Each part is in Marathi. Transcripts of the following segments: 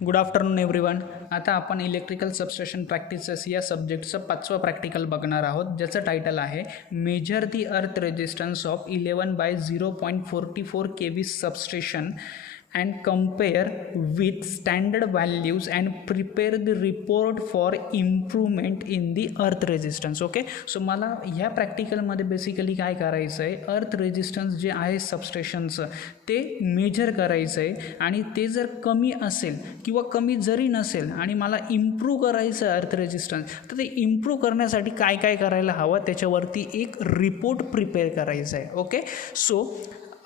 Good afternoon everyone. आता आपण इलेक्ट्रिकल सबस्टेशन प्रॅक्टिसेस या सब्जेक्टचं 5वं प्रॅक्टिकल बघणार आहोत, ज्याचं टायटल आहे मेजर दी अर्थ resistance of 11/0.44 kV substation and compare with standard values and prepare the report for improvement in the earth resistance. Okay, so मला ह्या प्रॅक्टिकलमध्ये बेसिकली काय करायचं आहे, अर्थ रेजिस्टन्स जे आहे सबस्टेशनचं ते मेजर करायचं आहे आणि ते जर कमी असेल किंवा कमी जरी नसेल आणि मला इम्प्रूव्ह करायचं आहे अर्थ रेजिस्टन्स, तर ते इम्प्रूव्ह करण्यासाठी काय काय करायला हवं त्याच्यावरती एक रिपोर्ट प्रिपेअर करायचा आहे. ओके, सो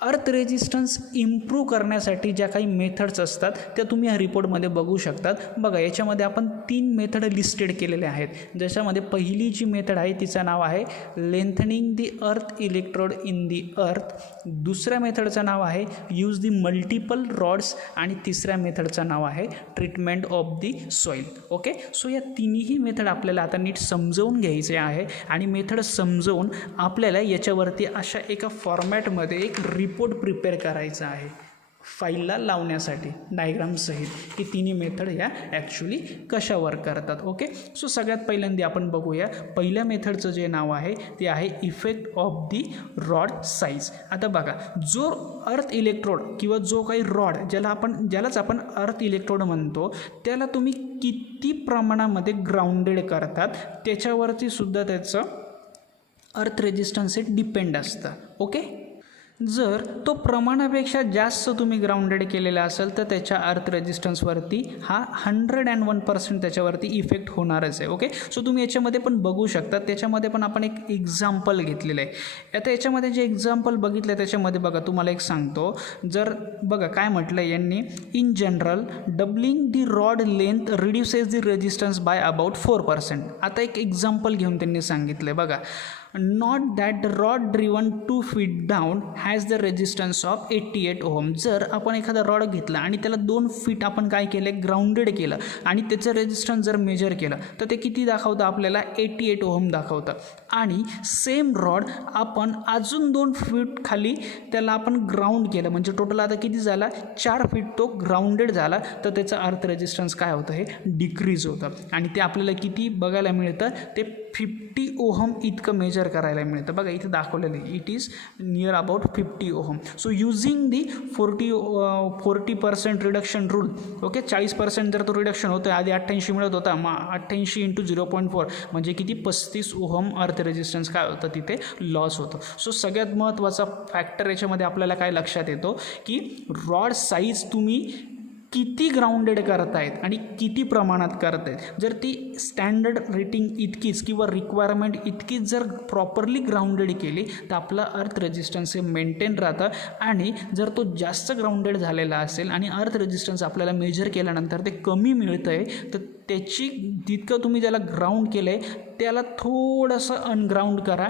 अर्थ रेजिस्टन्स इम्प्रूव्ह करण्यासाठी ज्या काही मेथड्स असतात त्या तुम्ही ह्या रिपोर्टमध्ये बघू शकतात. बघा, याच्यामध्ये आपण 3 मेथड लिस्टेड केलेले आहेत, ज्याच्यामध्ये पहिली जी मेथड आहे तिचं नाव आहे लेंथनिंग दी अर्थ इलेक्ट्रोड इन दी अर्थ, दुसऱ्या मेथडचं नाव आहे यूज दी मल्टिपल रॉड्स आणि तिसऱ्या मेथडचं नाव आहे treatment of the soil. Okay, so या तिन्ही मेथड आपल्याला आता नीट समजवून घ्यायचे आहे आणि मेथड समजवून आपल्याला याच्यावरती अशा एका फॉर्मॅटमध्ये एक रिपोर्ट प्रिपेअर करायचा आहे फाईलला लावण्यासाठी डायग्रामसहित की तिन्ही मेथड ह्या ॲक्च्युली कशा वर्क करतात. ओके, सो सगळ्यात पहिल्यांदा आपण बघूया पहिल्या मेथडचं जे नाव आहे ते आहे effect of the rod size. आता बघा, जो अर्थ इलेक्ट्रोड किंवा जो काही रॉड ज्यालाच आपण अर्थ इलेक्ट्रोड म्हणतो त्याला तुम्ही किती प्रमाणामध्ये ग्राउंडेड करतात त्याच्यावरती सुद्धा त्याचं अर्थ रेजिस्टन्स हे डिपेंड असतं. ओके, जर तो प्रमाणापेक्षा जास्त तुम्ही ग्राउंडेड केलेला असेल तर त्याच्या अर्थ रेजिस्टन्सवरती हा 101% त्याच्यावरती इफेक्ट होणारच आहे. ओके, सो तुम्ही याच्यामध्ये पण बघू शकता, त्याच्यामध्ये पण आपण एक एक्झाम्पल घेतलेलं आहे. आता याच्यामध्ये जे एक्झाम्पल बघितलं आहे त्याच्यामध्ये बघा, तुम्हाला एक सांगतो, जर बघा काय म्हटलं यांनी, in general doubling the rod length reduces the resistance by about 4%. आता एक एक्झाम्पल घेऊन त्यांनी सांगितलं आहे बघा, not that the rod driven 2 feet down has the resistance of 88 ohm. जर आपण एखादा रॉड घेतला आणि त्याला 2 फीट आपण काय केलं, ग्राउंडेड केलं आणि त्याचं रेजिस्टन्स जर मेजर केलं तर ते किती दाखवतं आपल्याला, 88 ओहम दाखवतं. आणि सेम रॉड आपण अजून 2 फीट खाली त्याला आपण ग्राउंड केलं, म्हणजे टोटल आता किती झाला, 4 फीट तो ग्राउंडेड झाला, तर त्याचं अर्थ रेजिस्टन्स काय होतं, हे डिक्रीज होतं आणि ते आपल्याला किती बघायला मिळतं, ते 50 ओहम इतकं मेजर करायला मिळतं. बघा इथे दाखवलेलं आहे, it is near about 50 ohm. So using the 40% reduction rule. Okay, 40% जर तो रिडक्शन होतो, आधी 88 मिळत होता, मग 88 × 0.4 म्हणजे किती, 35 ओहम अर्थ रेजिस्टन्स काय होतं तिथे लॉस होतं. सो सगळ्यात महत्त्वाचा फॅक्टर याच्यामध्ये आपल्याला काय लक्षात येतो की रॉड साईज तुम्ही किती ग्राउंडेड करत आहेत आणि किती प्रमाणात करत आहेत. जर ती स्टँडर्ड रेटिंग इतकीच किंवा रिक्वायरमेंट इतकीच जर प्रॉपरली ग्राउंडेड केली तर आपला अर्थ रेजिस्टन्स हे मेंटेन राहतं. आणि जर तो जास्त ग्राउंडेड झालेला असेल आणि अर्थ रेजिस्टन्स आपल्याला मेजर केल्यानंतर ते कमी मिळतं आहे, तर त्याची जितकं तुम्ही ज्याला ग्राउंड केलं आहे त्याला थोडंसं अनग्राउंड करा,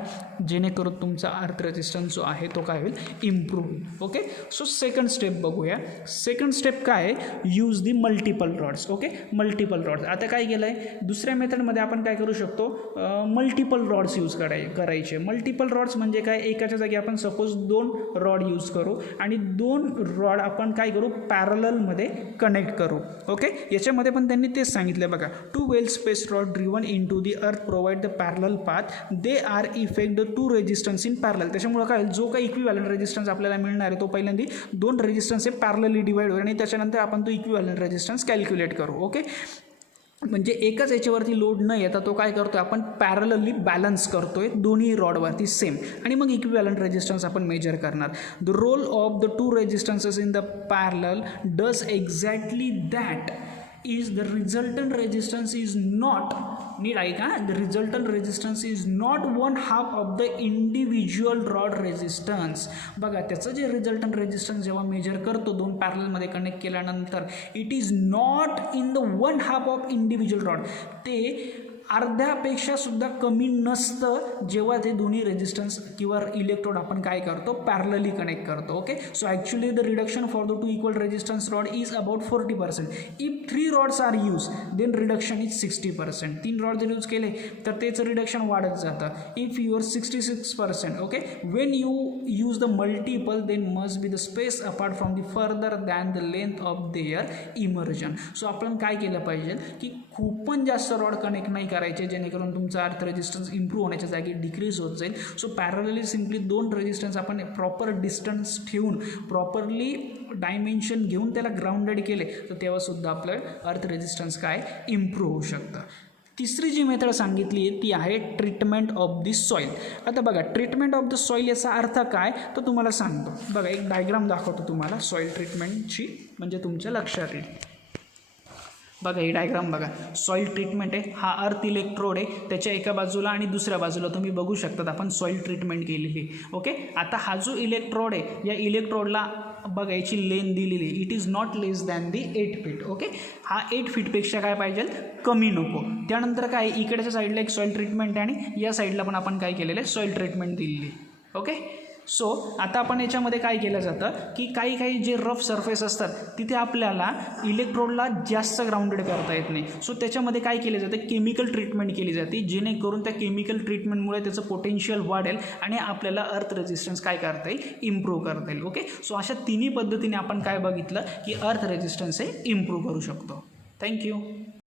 जेणेकरून तुमचा अर्थ रेजिस्टन्स जो आहे तो काय होईल, इम्प्रूव्ह होईल. ओके, सो सेकंड स्टेप बघूया. सेकंड स्टेप काय आहे, use the multiple rods. Okay, multiple rods. आता काय केलं आहे, दुसऱ्या मेथडमध्ये आपण काय करू शकतो, मल्टिपल रॉड्स यूज करायचे. मल्टिपल रॉड्स म्हणजे काय, एकाच्या जागी आपण सपोज 2 रॉड यूज करू आणि 2 रॉड आपण काय करू, पॅरललमध्ये कनेक्ट करू. ओके, याच्यामध्ये पण त्यांनी तेच सांगितलं बघा, 2 well space rod driven into the earth provide the parallel path, they are effect the 2 resistance in parallel. त्याच्यामुळे काय, जो काही इक्विव्हॅलंट रेजिस्टन्स आपल्याला मिळणार आहे तो पहिल्यांदा 2 रेजिस्टन्स हे पॅरलली डिवाइड होईल आणि त्याच्यानंतर आपण तो इक्विव्हॅलंट रेजिस्टन्स कॅल्क्युलेट करू. ओके, म्हणजे एकच याच्यावरती लोड न येता तो काय करतो, आपण पॅरलली बॅलन्स करतोय दोन्ही रॉडवरती सेम, आणि मग इक्विव्हॅलंट रेजिस्टन्स आपण मेजर करणार. The role of the 2 resistances in the parallel does exactly that is the resultant resistance is not, नीट ऐका, the resultant resistance is not 1/2 of the individual rod resistance. बघा, त्याचं जे रिझल्टंट रेजिस्टन्स जेव्हा मेजर करतो 2 पॅरललमध्ये कनेक्ट केल्यानंतर, it is not in the 1/2 of individual rod. ते अर्ध्यापेक्षा सुद्धा कमी नसतं जेव्हा ते दोन्ही रेजिस्टन्स किंवा इलेक्ट्रोड आपण काय करतो, पॅरलली कनेक्ट करतो. Okay, so actually the reduction for the two equal resistance rod is about 40%. If 3 rods are use then reduction is 60%. 3 rod जर यूज केले तर त्याचं रिडक्शन वाढत जातं. If your 66%. Okay, when you use the multiple then must be the space apart from the further than the length of their immersion. So आपण काय केलं पाहिजे की खूप पण जास्त रॉड कनेक्ट नाही करायचे जेणेकरून तुमचा अर्थ रेजिस्टन्स इम्प्रूव्ह होण्याच्या जागी डिक्रीज होत जाईल. सो पॅरलली सिम्पली 2 रेजिस्टन्स आपण प्रॉपर डिस्टन्स ठेवून प्रॉपरली डायमेन्शन घेऊन त्याला ग्राउंडेड केले तर तेव्हासुद्धा आपलं अर्थ रेजिस्टन्स काय इम्प्रूव्ह होऊ शकतं. तिसरी जी मेथड सांगितली आहे ती आहे ट्रीटमेंट ऑफ द सॉईल. आता बघा ट्रीटमेंट ऑफ द सॉईल याचा अर्थ काय तो तुम्हाला सांगतो. बघा एक डायग्राम दाखवतो तुम्हाला सॉईल ट्रीटमेंटची म्हणजे तुमच्या लक्षात येईल. बघा ही डायग्राम बघा, सॉईल ट्रीटमेंट आहे, हा अर्थ इलेक्ट्रोड आहे, त्याच्या एका बाजूला आणि दुसऱ्या बाजूला तुम्ही बघू शकतात आपण सॉईल ट्रीटमेंट केलेली. ओके, आता हा जो इलेक्ट्रोड आहे या इलेक्ट्रोडला बघा याची लेंथ दिलेली आहे, it is not less than the 8 feet. Okay, हा 8 फीटपेक्षा काय पाहिजे कमी नको. त्यानंतर काय इकडच्या साईडला एक सॉईल ट्रीटमेंट आहे आणि या साईडला पण आपण काय केलेलं आहे सॉईल ट्रीटमेंट दिलेली. ओके, सो आता आपण याच्यामध्ये काय केलं जातं की काही जे रफ सरफेस असतात तिथे आपल्याला इलेक्ट्रोडला जास्त ग्राउंडेड करता येत नाही. सो त्याच्यामध्ये काय केलं जातं केमिकल ट्रीटमेंट केली जाते जेणेकरून त्या केमिकल ट्रीटमेंटमुळे त्याचं पोटेन्शियल वाढेल आणि आपल्याला अर्थ रेजिस्टन्स काय करता येईल इम्प्रूव्ह करता येईल. ओके, सो अशा तिन्ही पद्धतीने आपण काय बघितलं की अर्थ रेजिस्टन्स हे इम्प्रूव्ह करू शकतो. थँक्यू.